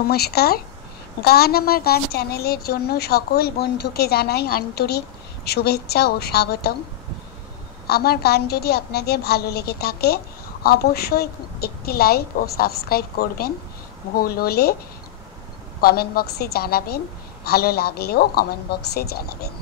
নমস্কার। গান আমার গান চ্যানেলের জন্য সকল বন্ধুকে জানাই আন্তরিক শুভেচ্ছা ও স্বাগতম। আমার গান যদি আপনাদের ভালো লেগে থাকে অবশ্যই একটি লাইক ও সাবস্ক্রাইব করবেন। ভুল হলে কমেন্ট বক্সে জানাবেন, ভালো লাগলেও কমেন্ট বক্সে জানাবেন।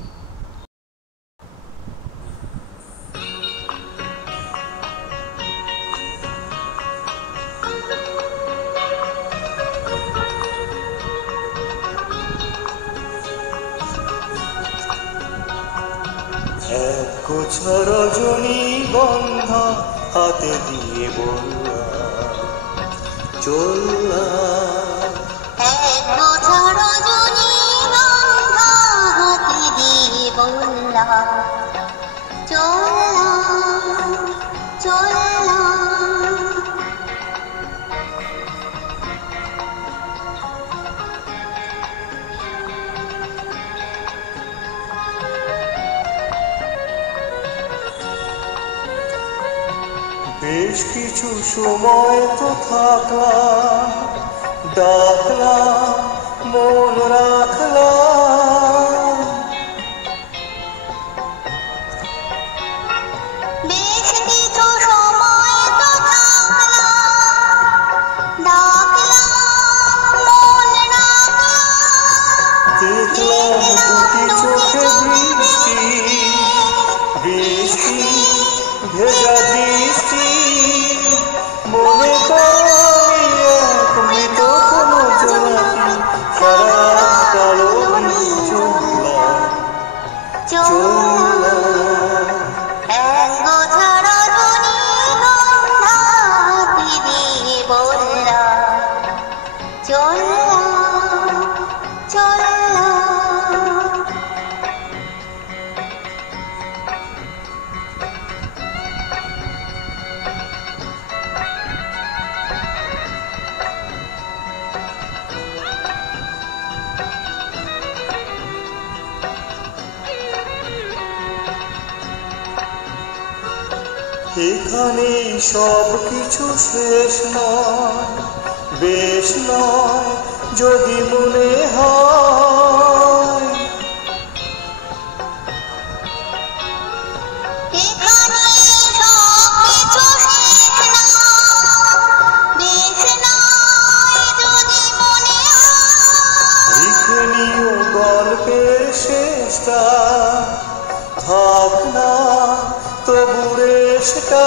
এক গোছা রজনীগন্ধা হাতে দিয়ে বললাম চললাম, এক গোছা রজনীগন্ধা হাতে দিয়ে বললাম চললাম চললাম। বেশ কিছু সময় তো থাকলাম, ডাকলাম মন রাখলাম, বেশ কিছু সময় তো থাকলাম, ডাকলাম মন রাখলাম, দেখলাম দুটি চোখে বৃষ্টি বৃষ্টি ভেজা দৃষ্টি, মনে করো এক মৃত কোনো জোনাকি সারা কালো চললাম চললাম। এক গোছা রজনীগন্ধা হাতে দিয়ে বললাম চললাম চললাম। এখানে সব কিছু শেষ নয়, বেশ নয় যদি মনে হয়, এখানে সবকিছু শেষ নয়, বেশ নয় যদি মনে হয়। লিখে নিও গল্পের শেষটা, থাক না তবু রেশটা।